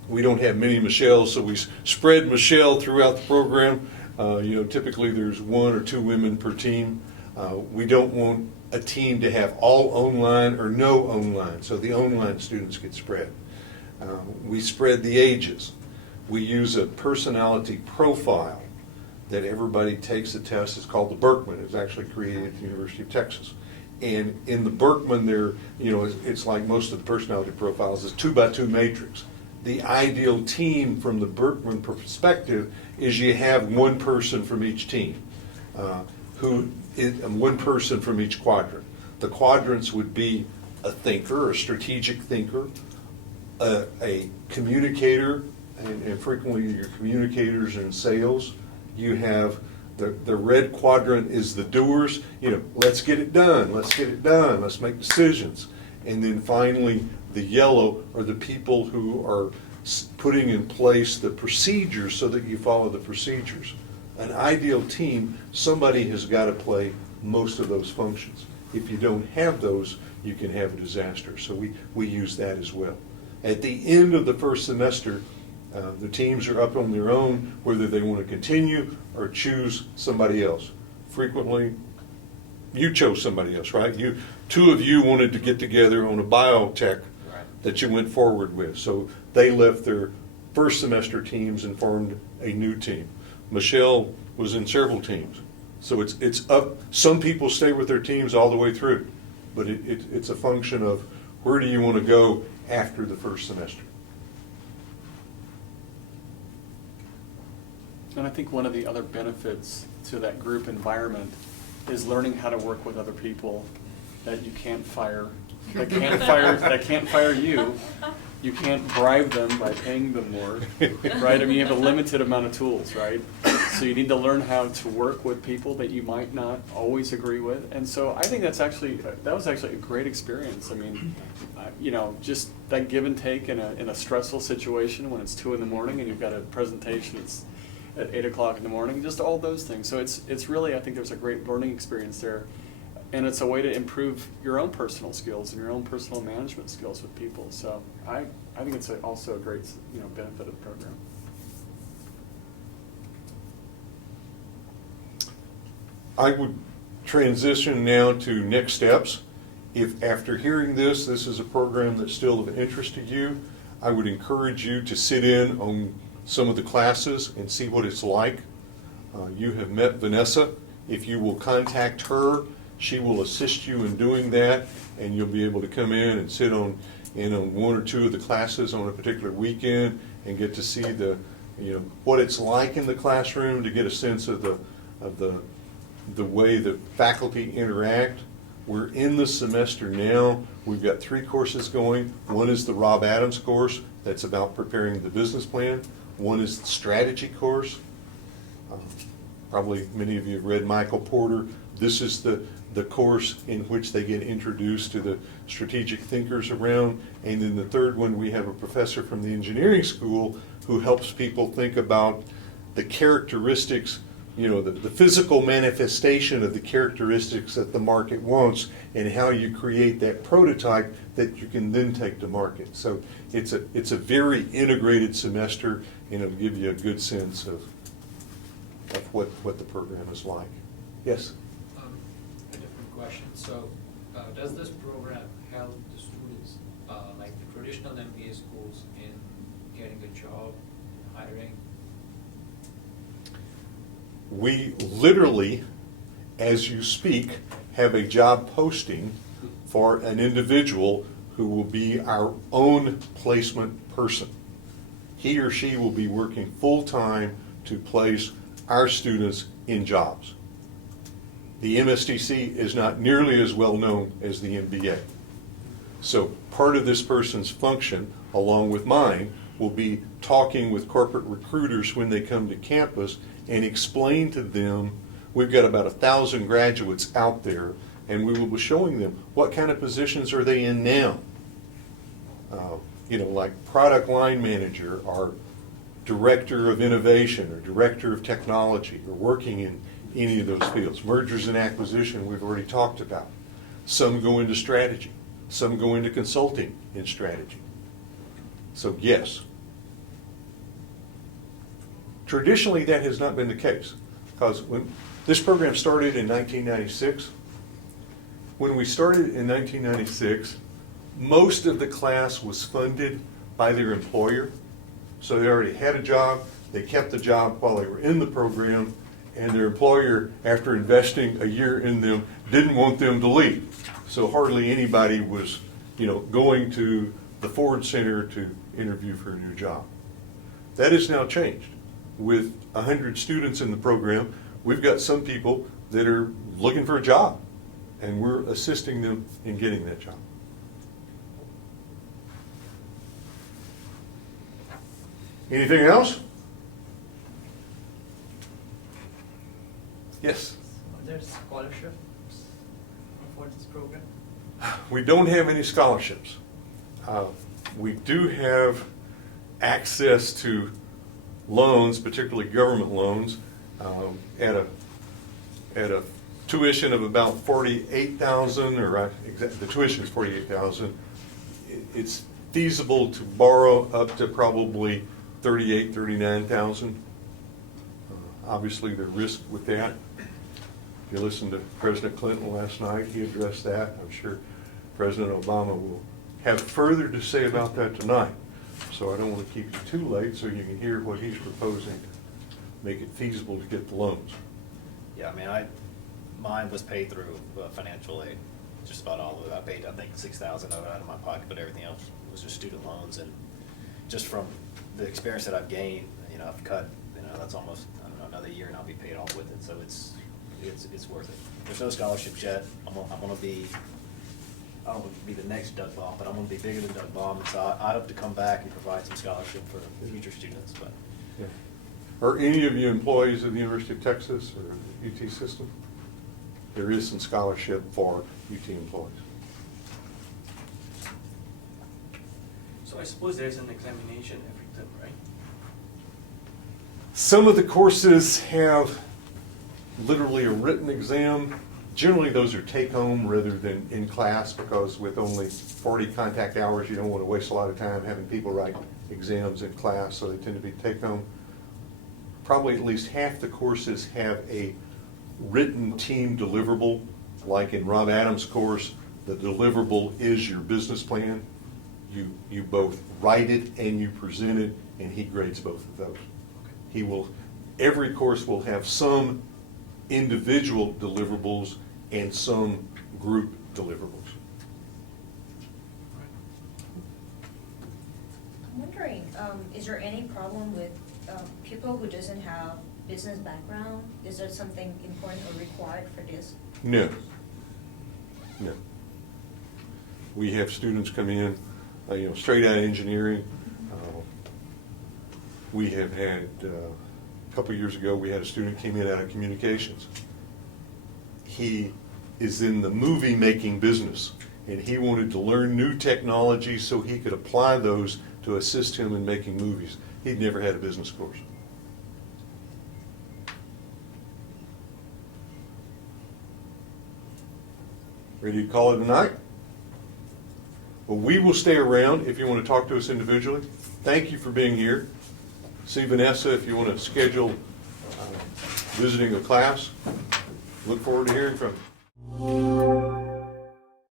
We don't have many Michelles, so we spread Michelle throughout the program. Typically there's 1 or 2 women per team. We don't want a team to have all online or no online, so the online students get spread. We spread the ages. We use a personality profile that everybody takes a test. It's called the Berkman. It's actually created at the University of Texas. And in the Berkman, it's like most of the personality profiles, it's 2x2 matrix. The ideal team from the Berkman perspective is you have 1 person from each team, and 1 person from each quadrant. The quadrants would be a thinker, a strategic thinker, a communicator, and frequently your communicators in sales. You have the red quadrant is the doers. Let's get it done. Let's get it done. Let's make decisions. And then finally, the yellow are the people who are putting in place the procedures so that you follow the procedures. An ideal team, somebody has got to play most of those functions. If you don't have those, you can have a disaster. So we use that as well. At the end of the first semester, the teams are up on their own, whether they want to continue or choose somebody else. Frequently, you chose somebody else, right? 2 of you wanted to get together on a biotech that you went forward with. So they left their first semester teams and formed a new team. Michelle was in several teams. So it's up. Some people stay with their teams all the way through, but it's a function of where do you want to go after the first semester. And I think one of the other benefits to that group environment is learning how to work with other people that you can't fire, that can't fire you, You can't bribe them by paying them more, right? I mean, you have a limited amount of tools, right? So you need to learn how to work with people that you might not always agree with. And so I think that was actually a great experience. I mean, you know, just that give and take in a stressful situation when it's 2 in the morning and you've got a presentation at 8 o'clock in the morning, just all those things. So it's really, I think there's a great learning experience there. And it's a way to improve your own personal skills and your own personal management skills with people. So I think it's also a great, you know, benefit of the program. I would transition now to next steps. If after hearing this is a program that's still of interest to you, I would encourage you to sit in on some of the classes and see what it's like. You have met Vanessa. If you will contact her, she will assist you in doing that, and you'll be able to come in and sit on 1 or 2 of the classes on a particular weekend and get to see what it's like in the classroom, to get a sense of the way that faculty interact. We're in the semester now. We've got 3 courses going. One is the Rob Adams course that's about preparing the business plan. One is the strategy course. Probably many of you have read Michael Porter. This is the course in which they get introduced to the strategic thinkers around. And then the third one, we have a professor from the engineering school who helps people think about the characteristics, you know, the physical manifestation of the characteristics that the market wants, and how you create that prototype that you can then take to market. So it's a very integrated semester, and it'll give you a good sense of what the program is like. Yes? A different question. So, does this program help the students, like the traditional MBA schools, in getting a job, hiring? We literally, as you speak, have a job posting for an individual who will be our own placement person. He or she will be working full-time to place our students in jobs. The MSTC is not nearly as well known as the MBA. So part of this person's function, along with mine, will be talking with corporate recruiters when they come to campus and explain to them, we've got about 1,000 graduates out there, and we will be showing them what kind of positions are they in now. Like product line manager, or director of innovation, or director of technology, or working in any of those fields. Mergers and acquisition, we've already talked about. Some go into strategy. Some go into consulting in strategy. So yes. Traditionally, that has not been the case, because when this program started in 1996, when we started in 1996, most of the class was funded by their employer. So they already had a job, they kept the job while they were in the program, and their employer, after investing a year in them, didn't want them to leave. So hardly anybody was, going to the Ford Center to interview for a new job. That has now changed. With 100 students in the program, we've got some people that are looking for a job, and we're assisting them in getting that job. Anything else? Yes? Are there scholarships for this program? We don't have any scholarships. We do have access to loans, particularly government loans, at a tuition of about $48,000, or the tuition is $48,000. It's feasible to borrow up to probably $38,000, $39,000. Obviously, there's risk with that. If you listened to President Clinton last night, he addressed that. I'm sure President Obama will have further to say about that tonight. So I don't want to keep you too late, so you can hear what he's proposing to make it feasible to get the loans. Yeah, I mean, mine was paid through financial aid, just about all of it. I paid, I think, $6,000 of it out of my pocket, but everything else was just student loans. And just from the experience that I've gained, I've cut, that's almost, another year, and I'll be paid off with it. So it's worth it. There's no scholarships yet. I'm gonna be I don't want to be the next Doug Baum, but I want to be bigger than Doug Baum, and so I hope to come back and provide some scholarship for future students, but. Yeah. Are any of you employees of the University of Texas or the UT system? There is some scholarship for UT employees. So I suppose there's an examination every term, right? Some of the courses have literally a written exam. Generally, those are take-home rather than in class, because with only 40 contact hours, you don't want to waste a lot of time having people write exams in class, so they tend to be take-home. Probably at least half the courses have a written team deliverable, like in Rob Adams' course, the deliverable is your business plan. You both write it and you present it, and he grades both of those. He will, every course will have some individual deliverables and some group deliverables. I'm wondering, is there any problem with people who doesn't have business background? Is there something important or required for this? No. No. We have students come in, straight out of engineering. We have had, a couple of years ago, we had a student came in out of communications. He is in the movie making business, and he wanted to learn new technology so he could apply those to assist him in making movies. He'd never had a business course. Ready to call it a night? Well, we will stay around if you want to talk to us individually. Thank you for being here. See Vanessa if you want to schedule visiting a class. Look forward to hearing from you.